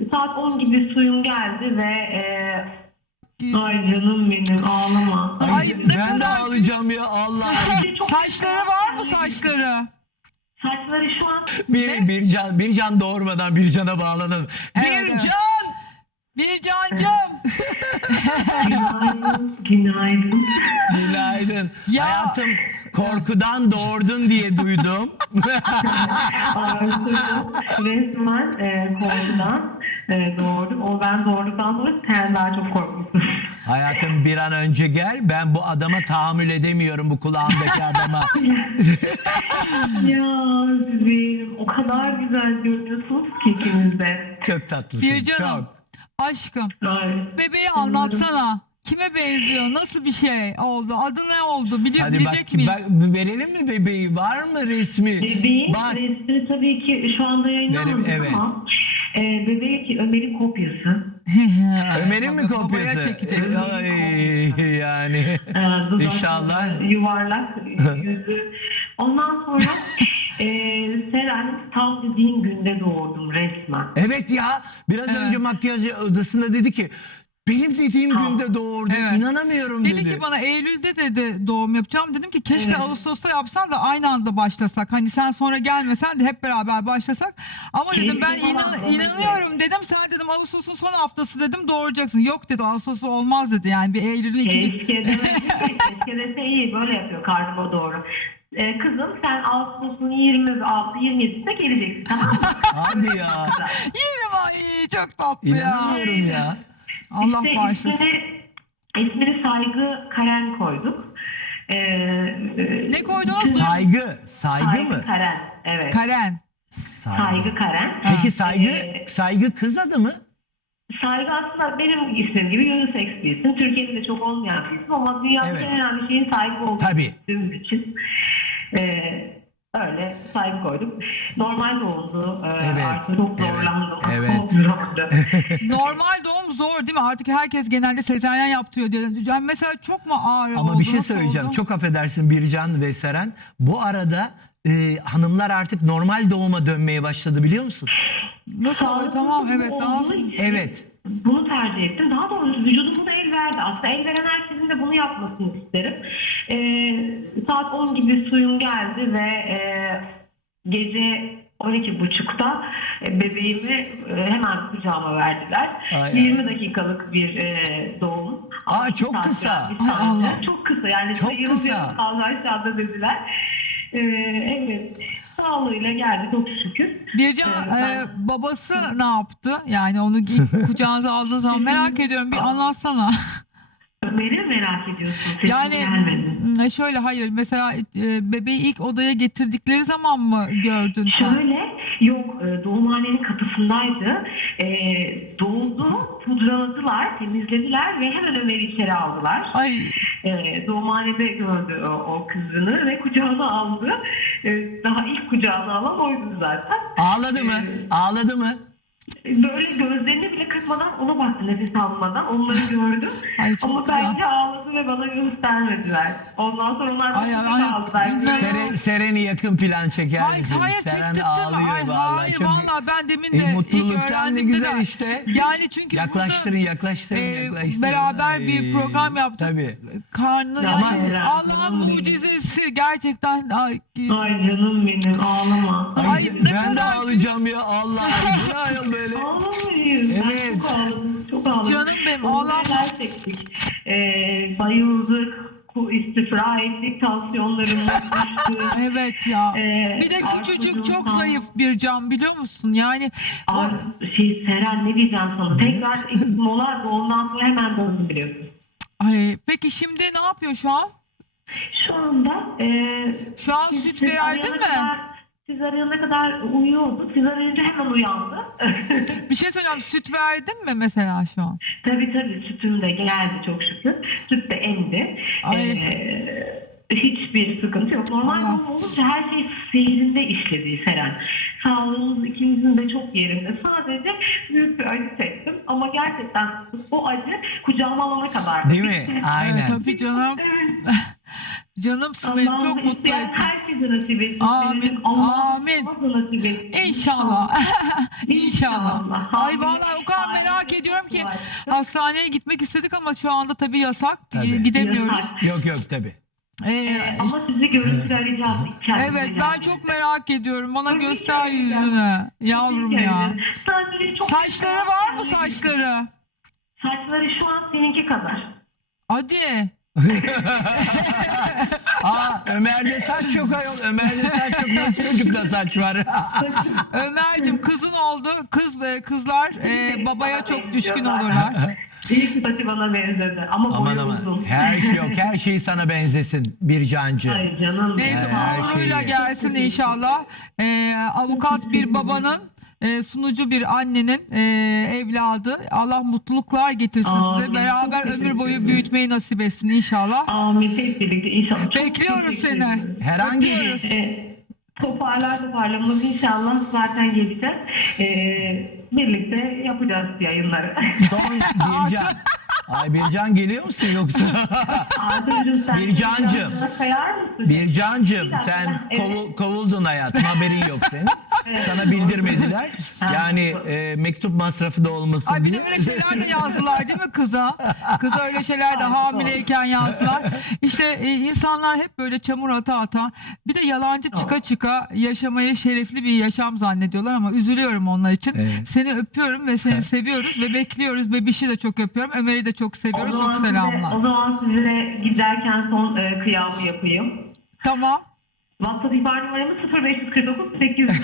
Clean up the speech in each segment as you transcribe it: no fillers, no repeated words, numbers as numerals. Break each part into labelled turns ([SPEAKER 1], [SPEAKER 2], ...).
[SPEAKER 1] saat 10 gibi suyum geldi ve ay canım benim ağlama.
[SPEAKER 2] Ay,
[SPEAKER 3] ne
[SPEAKER 2] ben de
[SPEAKER 3] kadar-
[SPEAKER 2] ağlayacağım ya Allah.
[SPEAKER 1] Çok
[SPEAKER 3] Saçları var mı saçları?
[SPEAKER 1] Saçları şu an
[SPEAKER 2] Bir can doğurmadan bir cana bağlanalım.
[SPEAKER 3] Evet,
[SPEAKER 2] Bir
[SPEAKER 3] evet.
[SPEAKER 2] can.
[SPEAKER 3] Bircancığım.
[SPEAKER 1] günaydın.
[SPEAKER 2] Günaydın.
[SPEAKER 3] Ya.
[SPEAKER 2] Hayatım korkudan doğurdun diye duydum.
[SPEAKER 1] Arzu'yu resmen korkudan doğurdum. O ben doğurduktan sonra sen daha çok korkmuşsun.
[SPEAKER 2] Hayatım bir an önce gel. Ben bu adama tahammül edemiyorum, bu kulağımdaki adama.
[SPEAKER 1] Ya benim o kadar güzel görünüyorsunuz ki ikiniz de.
[SPEAKER 2] Çok tatlısın.
[SPEAKER 3] Bircanım.
[SPEAKER 2] Çok.
[SPEAKER 3] Aşkım.
[SPEAKER 1] Ay.
[SPEAKER 3] Bebeği anlatsana. Kime benziyor? Nasıl bir şey oldu? Adı ne oldu?
[SPEAKER 2] Hadi
[SPEAKER 3] Bilecek miyiz?
[SPEAKER 2] verelim mi bebeği? Var mı resmi?
[SPEAKER 1] Bebeğin
[SPEAKER 2] Bak.
[SPEAKER 1] resmini tabii ki şu anda yayınlamadık
[SPEAKER 2] Evet.
[SPEAKER 1] ama bebeği ki Ömer'in kopyası.
[SPEAKER 2] Ömer'in mi
[SPEAKER 3] Babaya
[SPEAKER 2] kopyası?
[SPEAKER 3] çekecek.
[SPEAKER 2] Ay, yani.
[SPEAKER 1] Dudakları
[SPEAKER 2] İnşallah.
[SPEAKER 1] Yuvarlak yüzü. Ondan sonra Seren tam dediğin günde doğurdum resmen.
[SPEAKER 2] Evet ya. Biraz
[SPEAKER 3] Evet.
[SPEAKER 2] önce makyaj odasında dedi ki benim dediğim günde doğurdu.
[SPEAKER 3] Evet.
[SPEAKER 2] İnanamıyorum dedi.
[SPEAKER 3] Dedi ki bana Eylül'de dedi doğum yapacağım. Dedim ki keşke
[SPEAKER 1] Evet.
[SPEAKER 3] Ağustos'ta yapsan da aynı anda başlasak. Hani sen sonra gelmesen de hep beraber başlasak. Ama dedim ben
[SPEAKER 1] Keşke falan,
[SPEAKER 3] inanıyorum dedim. Sen dedim Ağustos'un son haftası dedim doğuracaksın. Yok dedi Ağustos'u olmaz dedi. Yani bir Eylül'ün ikinci...
[SPEAKER 1] Keşke keşke dese iyi böyle yapıyor karnıma doğru. Kızım sen Ağustos'un 26-27'sinde geleceksin, tamam mı?
[SPEAKER 2] Hadi ya.
[SPEAKER 3] Yerim ay çok tatlı ya.
[SPEAKER 2] İnanamıyorum ya.
[SPEAKER 3] Allah
[SPEAKER 1] İşte
[SPEAKER 3] bağışlasın.
[SPEAKER 1] ismini Saygı Karen koyduk.
[SPEAKER 3] Ne koydunuz?
[SPEAKER 2] Saygı mı?
[SPEAKER 1] Karen, evet.
[SPEAKER 3] Karen.
[SPEAKER 1] Saygı Karen.
[SPEAKER 2] Peki
[SPEAKER 1] Ee,
[SPEAKER 2] saygı kız adı mı?
[SPEAKER 1] Saygı aslında benim isim gibi unisex bir isim. Türkiye'de de çok olmayan bir isim ama dünyada
[SPEAKER 2] Evet.
[SPEAKER 1] en önemli şeyin saygı olduğu
[SPEAKER 2] Tabii.
[SPEAKER 1] düşündüğümüz için öyle saygı koyduk. Normal doğumdu.
[SPEAKER 2] Evet,
[SPEAKER 1] Artık çok
[SPEAKER 2] evet,
[SPEAKER 1] zorlandım.
[SPEAKER 2] evet.
[SPEAKER 1] Çok zorlandı.
[SPEAKER 3] Normal doğum zor değil mi? Artık herkes genelde sezaryen yaptırıyor diyor. Yani mesela çok mu ağır oldu?
[SPEAKER 2] Ama bir şey
[SPEAKER 3] Nasıl
[SPEAKER 2] söyleyeceğim.
[SPEAKER 3] oldu?
[SPEAKER 2] Çok affedersin Bircan ve Seren. Bu arada hanımlar artık normal doğuma dönmeye başladı, biliyor musun?
[SPEAKER 3] Nasıl oldu?
[SPEAKER 1] Sağlıklı
[SPEAKER 3] Tamam
[SPEAKER 1] doğum
[SPEAKER 3] evet.
[SPEAKER 1] olduğu
[SPEAKER 3] Daha...
[SPEAKER 1] için
[SPEAKER 2] Evet.
[SPEAKER 1] Bunu tercih ettim. Daha doğrusu vücudum buna el verdi. Aslında el veren herkesin de bunu yapmasını isterim. Saat 10 gibi suyum geldi ve gece 12.30'da bebeğimi hemen kucağıma verdiler.
[SPEAKER 2] Ay,
[SPEAKER 1] 20 dakikalık bir doğum.
[SPEAKER 2] Aa,
[SPEAKER 1] Ama
[SPEAKER 2] çok
[SPEAKER 1] saat
[SPEAKER 2] kısa.
[SPEAKER 1] bir saat.
[SPEAKER 3] Ay, Allah.
[SPEAKER 1] Çok kısa. Yani
[SPEAKER 2] Çok kısa.
[SPEAKER 1] Allah aşağıda dediler. Evet. Sağlığıyla geldi çok şükür.
[SPEAKER 3] Bircan
[SPEAKER 1] Ben-
[SPEAKER 3] babası ne yaptı? Yani onu ilk kucağınıza aldığı zaman merak ediyorum. Bir anlatsana.
[SPEAKER 1] Ömer'i merak ediyorsun. Sesin
[SPEAKER 3] Yani
[SPEAKER 1] gelmedi.
[SPEAKER 3] şöyle hayır mesela bebeği ilk odaya getirdikleri zaman mı gördün sen?
[SPEAKER 1] Şöyle, yok, doğumhanenin kapısındaydı. Doğdu, pudraladılar, temizlediler ve hemen Ömer'i içeri aldılar.
[SPEAKER 3] Ay
[SPEAKER 1] Doğumhanede gördü o kızını ve kucağına aldı. Daha ilk kucağına alan oydu zaten.
[SPEAKER 2] Ağladı mı? Ağladı mı?
[SPEAKER 1] Böyle gözlerini bile kırpmadan ona baktı, nefes almadan. Onları gördüm.
[SPEAKER 3] Ay, çok
[SPEAKER 1] Ama
[SPEAKER 3] güzel.
[SPEAKER 1] bence ağladı ve bana göstermediler. Ondan sonra onlar
[SPEAKER 3] Ay,
[SPEAKER 1] da
[SPEAKER 3] ay,
[SPEAKER 1] kaldılar.
[SPEAKER 3] inanılmaz.
[SPEAKER 2] Seren'i yakın plan çeker
[SPEAKER 3] hayır
[SPEAKER 2] misin?
[SPEAKER 3] hayır
[SPEAKER 2] Seren
[SPEAKER 3] çektirtme.
[SPEAKER 2] ağlıyor
[SPEAKER 3] Ay,
[SPEAKER 2] vallahi.
[SPEAKER 3] hayır
[SPEAKER 2] Çok-
[SPEAKER 3] vallahi ben demin de ilk
[SPEAKER 2] mutluluktan ne
[SPEAKER 3] öğrendiğimde
[SPEAKER 2] güzel
[SPEAKER 3] de-
[SPEAKER 2] işte.
[SPEAKER 3] Yani çünkü
[SPEAKER 2] Yaklaştırın,
[SPEAKER 3] burada,
[SPEAKER 2] yaklaştırın, yaklaştırın.
[SPEAKER 3] beraber bir
[SPEAKER 2] Ay,
[SPEAKER 3] program yaptık.
[SPEAKER 2] Tabii.
[SPEAKER 1] Ya,
[SPEAKER 3] Karnı yani Allah'ın
[SPEAKER 1] canım benim.
[SPEAKER 3] mucizesi gerçekten. Ay,
[SPEAKER 1] Ay canım benim, ağlama.
[SPEAKER 3] Ay, ne
[SPEAKER 2] ben de
[SPEAKER 3] kadar-
[SPEAKER 2] ağlayacağım ya Allah. Bu ne ayol böyle?
[SPEAKER 1] Ağlamayız.
[SPEAKER 2] Evet.
[SPEAKER 1] Ben çok ağladım. Çok ağladım.
[SPEAKER 3] Canım benim,
[SPEAKER 1] Onu
[SPEAKER 3] ağlam-
[SPEAKER 1] neler çektik. Bayıldık. İstifra ettik. Tansiyonlarımız düştü.
[SPEAKER 3] evet ya. Bir de
[SPEAKER 1] Arzucuğum
[SPEAKER 3] küçücük çok
[SPEAKER 1] falan.
[SPEAKER 3] zayıf bir can biliyor musun? Yani o-
[SPEAKER 1] Seren ne diyeceğim sana? Tekrar mola doğumdan sonra hemen döndüm biliyorsun.
[SPEAKER 3] ay, peki şimdi ne yapıyor şu an?
[SPEAKER 1] Şu anda
[SPEAKER 3] Şu an
[SPEAKER 1] siz
[SPEAKER 3] süt verdin
[SPEAKER 1] arayana
[SPEAKER 3] mi?
[SPEAKER 1] Siz arayana kadar uyuyordu. Siz arayınca hemen uyandı.
[SPEAKER 3] Bir şey söyleyeceğim. Süt verdin mi mesela şu an?
[SPEAKER 1] Tabii sütüm de geldi çok şükür. Süt de emdi.
[SPEAKER 3] Ay.
[SPEAKER 1] Hiçbir sıkıntı yok. Normal
[SPEAKER 3] Allah.
[SPEAKER 1] doğum olunca her şey seyrinde işledi Seren. Sağlığımız ikimizin de çok yerinde. Sadece büyük bir acı çektim. Ama gerçekten o acı kucağıma alana kadar.
[SPEAKER 2] Değil mi? Aynen.
[SPEAKER 3] Tabii canım. Canımsın benim, çok mutlu
[SPEAKER 1] isteyen
[SPEAKER 3] ettin.
[SPEAKER 1] herkese nasip etsin.
[SPEAKER 3] Amin, amin.
[SPEAKER 1] Nasip etsin.
[SPEAKER 3] İnşallah. İnşallah. Ay
[SPEAKER 1] Amin.
[SPEAKER 3] vallahi o kadar
[SPEAKER 1] Amin.
[SPEAKER 3] merak ediyorum ki
[SPEAKER 1] Var.
[SPEAKER 3] hastaneye gitmek istedik ama şu anda tabii yasak.
[SPEAKER 2] Tabii.
[SPEAKER 3] Gidemiyoruz.
[SPEAKER 1] Yasak.
[SPEAKER 2] Yok tabii.
[SPEAKER 1] Ama sizi görüntü arayacağız.
[SPEAKER 3] Evet, ben çok merak ediyorum. Bana
[SPEAKER 1] Tabii ki
[SPEAKER 3] göster
[SPEAKER 1] öyle.
[SPEAKER 3] yüzünü. Yavrum ya.
[SPEAKER 1] Sadece çok
[SPEAKER 3] Saçları var mı saçları?
[SPEAKER 1] Saçları şu an seninki kadar.
[SPEAKER 3] Hadi.
[SPEAKER 2] Ömer'de saç yok ayol. Ömer'de saç yok. Nasıl çocukta saç var?
[SPEAKER 3] Ömer'cim kızın oldu. Kızlar babaya çok düşkün olurlar.
[SPEAKER 1] İyi ki saçı bana benzedi. Ama
[SPEAKER 2] Aman
[SPEAKER 1] boyu
[SPEAKER 2] aman.
[SPEAKER 1] uzun.
[SPEAKER 2] Her şey yok. Her şey sana benzesin Bircancığım.
[SPEAKER 1] Ay canım.
[SPEAKER 3] Neyse
[SPEAKER 2] Her
[SPEAKER 3] uğurluyla
[SPEAKER 2] şeyi.
[SPEAKER 3] gelsin inşallah. Avukat bir babanın, sunucu bir annenin evladı. Allah mutluluklar getirsin
[SPEAKER 1] Amin.
[SPEAKER 3] size. Beraber
[SPEAKER 1] Çok
[SPEAKER 3] ömür
[SPEAKER 1] teşekkür
[SPEAKER 3] boyu
[SPEAKER 1] ederim.
[SPEAKER 3] büyütmeyi nasip etsin inşallah.
[SPEAKER 1] Amin. Hep birlikte inşallah. Çok
[SPEAKER 3] Bekliyoruz
[SPEAKER 1] teşekkür
[SPEAKER 3] seni.
[SPEAKER 1] ederim.
[SPEAKER 2] Herhangi bir
[SPEAKER 3] Bekliyoruz.
[SPEAKER 1] Toparlamaz inşallah zaten geleceğiz. Birlikte yapacağız yayınları.
[SPEAKER 2] son Bircan. Ay Bircan geliyor musun yoksa?
[SPEAKER 1] Arda'cığım sen
[SPEAKER 2] Bircancığım.
[SPEAKER 1] biraz kayar mısın?
[SPEAKER 2] Bircancığım
[SPEAKER 1] Bir dakika,
[SPEAKER 2] sen
[SPEAKER 1] evet.
[SPEAKER 2] kovuldun hayatım, haberin yok senin. Sana bildirmediler. Yani mektup masrafı da olmasın
[SPEAKER 3] Ay bir
[SPEAKER 2] diye.
[SPEAKER 3] de böyle şeyler de yazdılar değil mi kıza? Kıza öyle şeyler de hamileyken yazdılar. İşte insanlar hep böyle çamur ata ata, bir de yalancı çıka çıka yaşamayı şerefli bir yaşam zannediyorlar ama üzülüyorum onlar için.
[SPEAKER 2] Evet.
[SPEAKER 3] Seni öpüyorum ve seni seviyoruz ve bekliyoruz. Bebişi de çok öpüyorum. Ömer'i de çok seviyoruz. Çok selamlar.
[SPEAKER 1] O zaman size giderken son kıyamı yapayım.
[SPEAKER 3] Tamam.
[SPEAKER 1] WhatsApp ihbar numaramız 0549 800.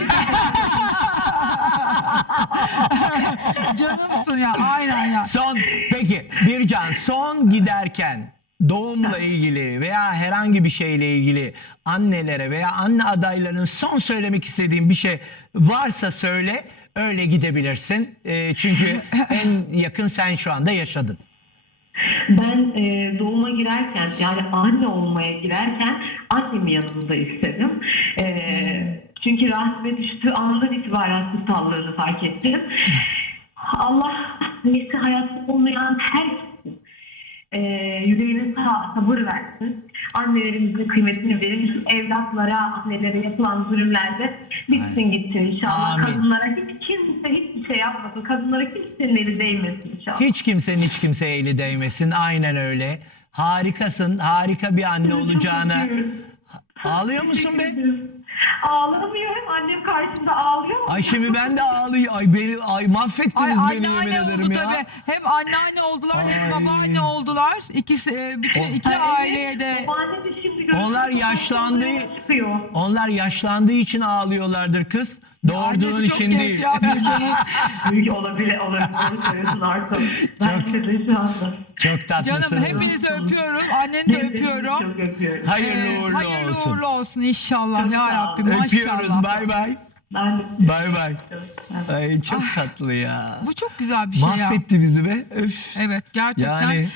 [SPEAKER 3] Canımsın ya. Aynen ya.
[SPEAKER 2] Peki Bircan, son giderken doğumla ilgili veya herhangi bir şeyle ilgili annelere veya anne adaylarının son söylemek istediğin bir şey varsa söyle, öyle gidebilirsin. Çünkü en yakın sen şu anda yaşadın.
[SPEAKER 1] Ben doğuma girerken yani anne olmaya girerken annemi yanımda istedim. Çünkü rahme düştüğü andan itibaren kutsalığını fark ettim. Allah nesi hayatta olmayan herkesin yüreğine sabır versin. Annelerimizin kıymetini verin. Evlatlara, annelere yapılan zulümlerde bitsin gitsin inşallah.
[SPEAKER 2] Amin.
[SPEAKER 1] Kadınlara hiç kimse hiçbir şey yapmasın. Kadınlara kimsenin eli değmesin inşallah.
[SPEAKER 2] Hiç kimsenin hiç kimseye eli değmesin. Aynen öyle. Harikasın. Harika bir anne olacağına. Ağlıyor musun be?
[SPEAKER 1] Ağlamıyorum. Annem karşımda ağlıyor.
[SPEAKER 2] Ay şimdi ben de ağlıyor. Ay mahvettiniz
[SPEAKER 3] Ay
[SPEAKER 2] beni, yemin
[SPEAKER 3] anneanne
[SPEAKER 2] ederim
[SPEAKER 3] oldu
[SPEAKER 2] ya.
[SPEAKER 3] tabii. Hem anneanne oldular hem
[SPEAKER 2] Ay.
[SPEAKER 3] babaanne oldular. İkisi bütün iki
[SPEAKER 1] Evet,
[SPEAKER 3] aileye de.
[SPEAKER 1] babaanne de şimdi gözüm
[SPEAKER 2] Onlar yaşlandı.
[SPEAKER 1] çıkıyor.
[SPEAKER 2] Onlar yaşlandığı için ağlıyorlardır kız. Doğurduğun
[SPEAKER 3] Annesi çok
[SPEAKER 2] için
[SPEAKER 3] genç
[SPEAKER 2] değil.
[SPEAKER 3] ya Bircan'ın.
[SPEAKER 1] Büyük olabilir. Doğru söylüyorsun Arto. Ben de şu anda.
[SPEAKER 2] Çok tatlısınız.
[SPEAKER 3] Canım hepinizi öpüyorum. Anneni de
[SPEAKER 1] Hepinizi
[SPEAKER 3] öpüyorum.
[SPEAKER 1] Çok öpüyorum.
[SPEAKER 2] Hayırlı uğurlu
[SPEAKER 3] Hayırlı
[SPEAKER 2] olsun.
[SPEAKER 3] uğurlu olsun inşallah
[SPEAKER 1] Çok
[SPEAKER 3] ya
[SPEAKER 1] sağ ol.
[SPEAKER 3] Rabbim.
[SPEAKER 2] Öpüyoruz.
[SPEAKER 3] Maşallah.
[SPEAKER 2] Bay bay.
[SPEAKER 1] Ben de
[SPEAKER 2] Bay bay. Ay çok tatlı ya.
[SPEAKER 3] Bu çok güzel bir şey ya.
[SPEAKER 2] Mahvetti bizi be. Öf.
[SPEAKER 3] Evet gerçekten.
[SPEAKER 2] Yani-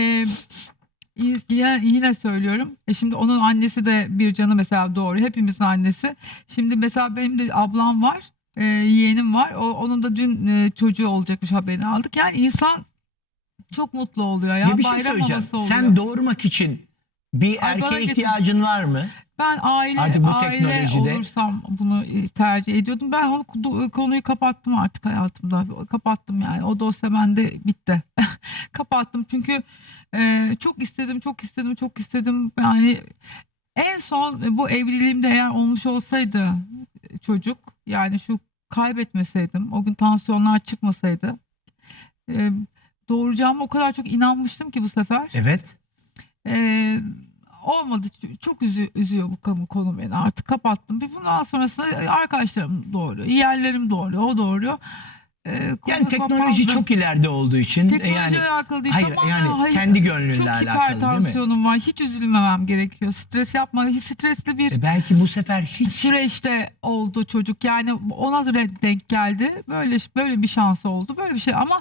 [SPEAKER 3] Yine söylüyorum. Şimdi onun annesi de Bircan'ı mesela doğru. Hepimizin annesi. Şimdi mesela benim de ablam var. Yeğenim var. Onun da dün çocuğu olacakmış, haberini aldık. Yani insan çok mutlu oluyor ya.
[SPEAKER 2] Ya bir şey
[SPEAKER 3] Bayram
[SPEAKER 2] söyleyeceğim.
[SPEAKER 3] havası oluyor.
[SPEAKER 2] Sen doğurmak için bir
[SPEAKER 3] Ay, bana
[SPEAKER 2] erkeğe
[SPEAKER 3] getir.
[SPEAKER 2] ihtiyacın var mı?
[SPEAKER 3] Ben
[SPEAKER 2] Artık bu
[SPEAKER 3] aile
[SPEAKER 2] teknolojide-
[SPEAKER 3] olursam bunu tercih ediyordum. Ben konuyu kapattım artık hayatımda. Kapattım yani. O dosya bende bitti. Kapattım çünkü çok istedim. Yani en son bu evliliğimde eğer olmuş olsaydı çocuk, yani şu kaybetmeseydim, o gün tansiyonlar çıkmasaydı, doğuracağıma o kadar çok inanmıştım ki bu sefer.
[SPEAKER 2] Evet.
[SPEAKER 3] Olmadı. Çok üzüyor bu konu beni. Artık kapattım. Bundan sonrasında arkadaşlarım doğuruyor. Yeğenlerim doğuruyor. O doğuruyor.
[SPEAKER 2] Yani
[SPEAKER 3] Konu
[SPEAKER 2] teknoloji
[SPEAKER 3] kapandı.
[SPEAKER 2] çok ileride olduğu için
[SPEAKER 3] Teknolojiyle
[SPEAKER 2] yani
[SPEAKER 3] alakalı değil.
[SPEAKER 2] hayır
[SPEAKER 3] Tamam
[SPEAKER 2] yani
[SPEAKER 3] ya, hayır.
[SPEAKER 2] kendi gönlünle
[SPEAKER 3] Çok
[SPEAKER 2] alakalı değil mi?
[SPEAKER 3] hipertansiyonum var. Hiç üzülmemem gerekiyor. Stres yapma. Hiç stresli bir
[SPEAKER 2] Belki bu sefer hiç
[SPEAKER 3] süreçte oldu çocuk. Yani ona da denk geldi. Böyle bir şans oldu. Böyle bir şey ama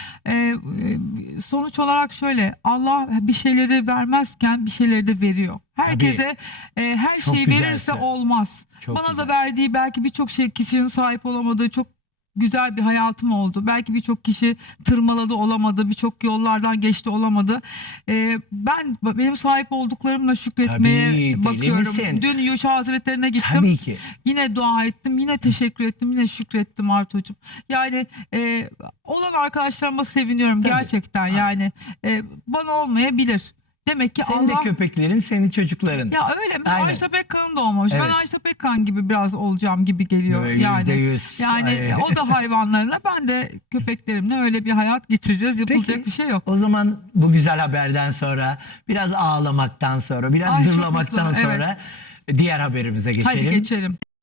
[SPEAKER 3] sonuç olarak şöyle, Allah bir şeyleri vermezken bir şeyleri de veriyor. Herkese her
[SPEAKER 2] Çok
[SPEAKER 3] şeyi
[SPEAKER 2] güzelsin.
[SPEAKER 3] verirse olmaz.
[SPEAKER 2] Çok
[SPEAKER 3] Bana
[SPEAKER 2] güzel.
[SPEAKER 3] da verdiği belki birçok şey kişinin sahip olamadığı çok güzel bir hayatım oldu. Belki birçok kişi tırmaladı olamadı, birçok yollardan geçti olamadı. Benim sahip olduklarımla şükretmeye
[SPEAKER 2] Tabii, deli
[SPEAKER 3] bakıyorum.
[SPEAKER 2] misin?
[SPEAKER 3] Dün Yuşa Hazretlerine gittim.
[SPEAKER 2] Tabii ki.
[SPEAKER 3] Yine dua ettim, yine teşekkür ettim, yine şükrettim Artucuğum. Yani olan arkadaşlarıma seviniyorum
[SPEAKER 2] Tabii.
[SPEAKER 3] gerçekten. Yani bana olmayabilir. Demek ki
[SPEAKER 2] Senin
[SPEAKER 3] Allah...
[SPEAKER 2] de köpeklerin, senin çocukların.
[SPEAKER 3] Ya öyle mi?
[SPEAKER 2] Aynen.
[SPEAKER 3] Ajda Pekkan'ın da olmamış.
[SPEAKER 2] Evet.
[SPEAKER 3] Ben Ajda Pekkan gibi biraz olacağım gibi geliyor.
[SPEAKER 2] Böyle
[SPEAKER 3] Yani
[SPEAKER 2] %100.
[SPEAKER 3] yani
[SPEAKER 2] Ay.
[SPEAKER 3] o da hayvanlarına, ben de köpeklerimle öyle bir hayat geçireceğiz. Yapılacak
[SPEAKER 2] Peki,
[SPEAKER 3] bir şey yok.
[SPEAKER 2] o zaman bu güzel haberden sonra, biraz ağlamaktan sonra, biraz
[SPEAKER 3] Ay, çok
[SPEAKER 2] zırlamaktan
[SPEAKER 3] mutlu,
[SPEAKER 2] sonra diğer haberimize geçelim.
[SPEAKER 3] Hadi geçelim.